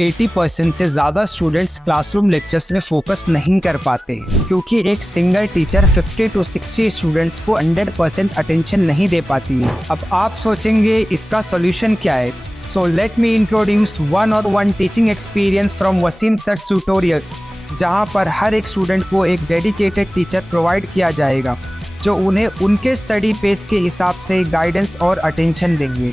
80% से ज़्यादा students classroom lectures में फोकस नहीं कर पाते क्योंकि एक सिंगल टीचर 50 to 60 स्टूडेंट्स को 100% अटेंशन नहीं दे पाती है। अब आप सोचेंगे इसका सोल्यूशन क्या है? So let me introduce one-on-one teaching experience from Wasim Sir's tutorials, जहाँ पर हर एक स्टूडेंट को एक डेडिकेटेड टीचर प्रोवाइड किया जाएगा जो उन्हें उनके स्टडी पेस के हिसाब से गाइडेंस और अटेंशन देंगे।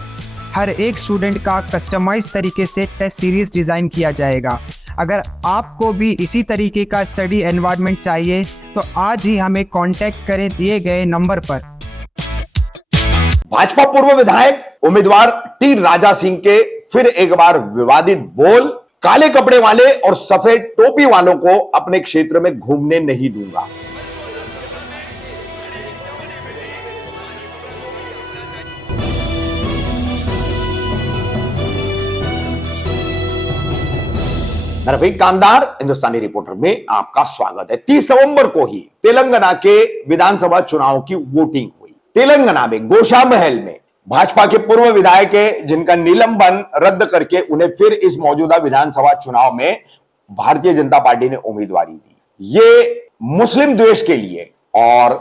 हर एक स्टूडेंट का कस्टमाइज तरीके से टेस्ट सीरीज डिज़ाइन किया जाएगा। अगर आपको भी इसी तरीके का स्टडी एनवायरनमेंट चाहिए तो आज ही हमें कांटेक्ट करें दिए गए नंबर पर। भाजपा पूर्व विधायक उम्मीदवार टी राजा सिंह के फिर एक बार विवादित बोल, काले कपड़े वाले और सफेद टोपी वालों को अपने क्षेत्र में घूमने नहीं दूंगा। रफीक कांदार हिंदुस्तानी रिपोर्टर में आपका स्वागत है। 30 नवंबर को ही तेलंगाना के विधानसभा चुनाव की वोटिंग हुई। तेलंगाना में गोशामहल में भाजपा के पूर्व विधायक जिनका निलंबन रद्द करके उन्हें फिर इस मौजूदा विधानसभा चुनाव में भारतीय जनता पार्टी ने उम्मीदवारी दी। ये मुस्लिम द्वेष के लिए और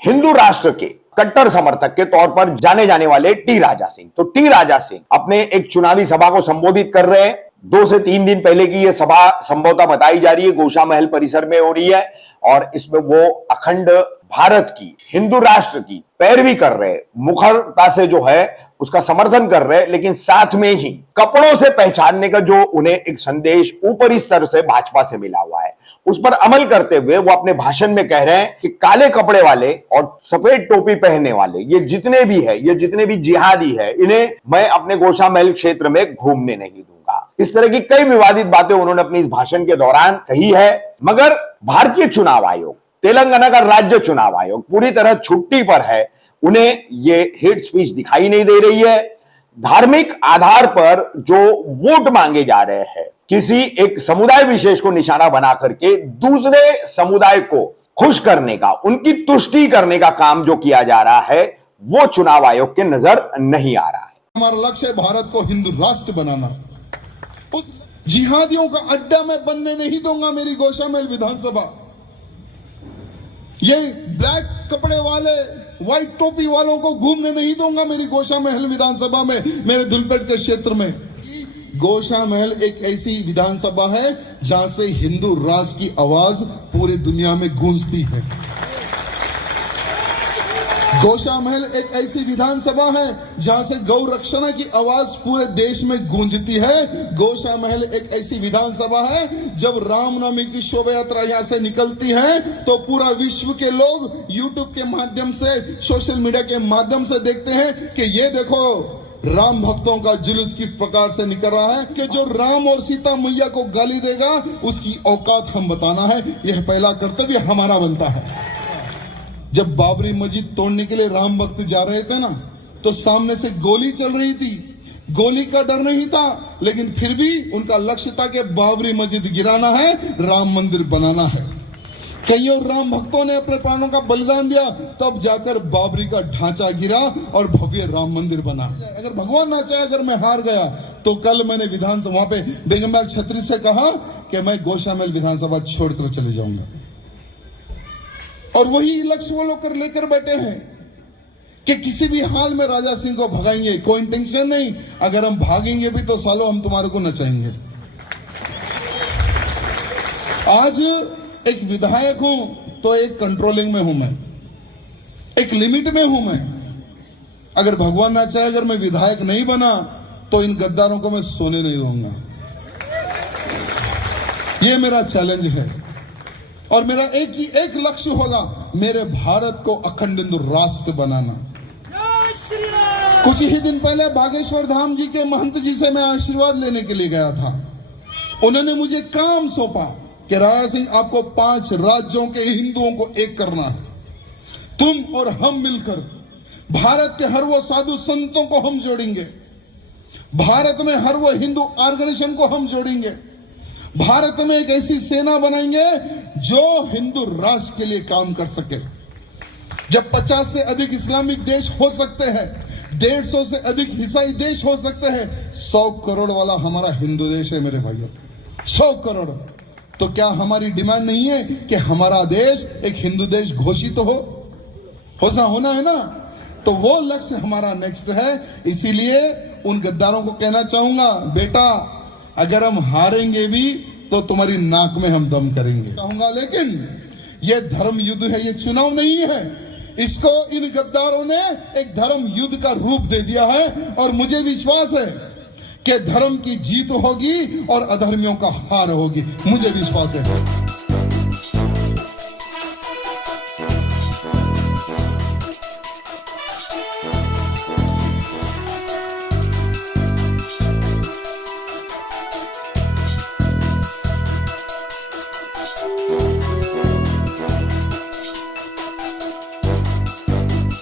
हिंदू राष्ट्र के कट्टर समर्थक के तौर पर जाने जाने वाले टी राजा सिंह, तो टी राजा सिंह अपने एक चुनावी सभा को संबोधित कर रहे हैं। 2 से 3 दिन पहले की यह सभा संभवतः बताई जा रही है, गोशामहल परिसर में हो रही है और इसमें वो अखंड भारत की, हिंदू राष्ट्र की पैरवी कर रहे, मुखरता से जो है उसका समर्थन कर रहे, लेकिन साथ में ही कपड़ों से पहचानने का जो उन्हें एक संदेश ऊपरी स्तर से भाजपा से मिला हुआ है, उस पर अमल करते हुए वो अपने भाषण में कह रहे हैं कि काले कपड़े वाले और सफेद टोपी पहनने वाले ये जितने भी जिहादी है, इन्हें मैं अपने गोशामहल क्षेत्र में घूमने नहीं दूंगा। इस तरह की कई विवादित बातें उन्होंने अपने इस भाषण के दौरान कही है। मगर भारतीय चुनाव आयोग, तेलंगाना का राज्य चुनाव आयोग पूरी तरह छुट्टी पर है। उन्हें ये हेट स्पीच दिखाई नहीं दे रही है। धार्मिक आधार पर जो वोट मांगे जा रहे हैं, किसी एक समुदाय विशेष को निशाना बना करके दूसरे समुदाय को खुश करने का, उनकी तुष्टि करने का काम जो किया जा रहा है, वो चुनाव आयोग के नजर नहीं आ रहा है। हमारा लक्ष्य है भारत को हिंदू राष्ट्र बनाना। उस जिहादियों का अड्डा मैं बनने नहीं दूंगा मेरी गोशामहल विधानसभा। ये ब्लैक कपड़े वाले, व्हाइट टोपी वालों को घूमने नहीं दूंगा मेरी गोशामहल विधानसभा में, मेरे दुलपेट के क्षेत्र में। गोशामहल एक ऐसी विधानसभा है जहां से हिंदू राष्ट्र की आवाज पूरी दुनिया में गूंजती है। गोशामहल एक ऐसी विधानसभा है जहां से गौ रक्षण की आवाज पूरे देश में गूंजती है। गोशामहल एक ऐसी विधानसभा है जब रामनवमी की शोभा यात्रा यहां से निकलती है तो पूरा विश्व के लोग यूट्यूब के माध्यम से, सोशल मीडिया के माध्यम से देखते हैं कि ये देखो राम भक्तों का जुलूस किस प्रकार से निकल रहा है, कि जो राम और सीता मैया को गाली देगा उसकी औकात हम बताना है। यह पहला कर्तव्य हमारा बनता है। जब बाबरी मस्जिद तोड़ने के लिए राम भक्त जा रहे थे ना, तो सामने से गोली चल रही थी। गोली का डर नहीं था, लेकिन फिर भी उनका लक्ष्य था कि बाबरी मस्जिद गिराना है, राम मंदिर बनाना है। कई और राम भक्तों ने अपने प्राणों का बलिदान दिया, तब जाकर बाबरी का ढांचा गिरा और भव्य राम मंदिर बना। अगर भगवान ना चाहे, अगर मैं हार गया तो कल मैंने विधानसभा वहां पे बेगमबाग छतरी से कहा कि मैं गोशामहल विधानसभा छोड़कर चले जाऊंगा। और वही लक्ष्य वो लोग लेकर बैठे हैं कि किसी भी हाल में राजा सिंह को भगाएंगे। कोई टेंशन नहीं, अगर हम भागेंगे भी तो सालों हम तुम्हारे को नचाएंगे। आज एक विधायक हूं तो एक कंट्रोलिंग में हूं मैं, एक लिमिट में हूं मैं। अगर भगवान ना चाहे, अगर मैं विधायक नहीं बना तो इन गद्दारों को मैं सोने नहीं दूंगा। यह मेरा चैलेंज है और मेरा एक लक्ष्य होगा, मेरे भारत को अखंड हिंदू राष्ट्र बनाना। कुछ ही दिन पहले बागेश्वर धाम जी के महंत जी से मैं आशीर्वाद लेने के लिए गया था। उन्होंने मुझे काम सौंपा कि राजा सिंह, आपको 5 राज्यों के हिंदुओं को एक करना है। तुम और हम मिलकर भारत के हर वो साधु संतों को हम जोड़ेंगे, भारत में हर वो हिंदू ऑर्गेनाइजेशन को हम जोड़ेंगे, भारत में एक ऐसी सेना बनाएंगे जो हिंदू राष्ट्र के लिए काम कर सके। जब 50 से अधिक इस्लामिक देश हो सकते हैं, 150 से अधिक ईसाई देश हो सकते हैं, 100 करोड़ वाला हमारा हिंदू देश है मेरे भाइयों, 100 करोड़। तो क्या हमारी डिमांड नहीं है कि हमारा देश एक हिंदू देश घोषित होना है ना? तो वो लक्ष्य हमारा नेक्स्ट है। इसीलिए उन गद्दारों को कहना चाहूंगा, बेटा अगर हम हारेंगे भी तो तुम्हारी नाक में हम दम करेंगे कहूंगा, लेकिन ये धर्म युद्ध है, ये चुनाव नहीं है। इसको इन गद्दारों ने एक धर्म युद्ध का रूप दे दिया है और मुझे विश्वास है कि धर्म की जीत होगी और अधर्मियों का हार होगी, मुझे विश्वास है।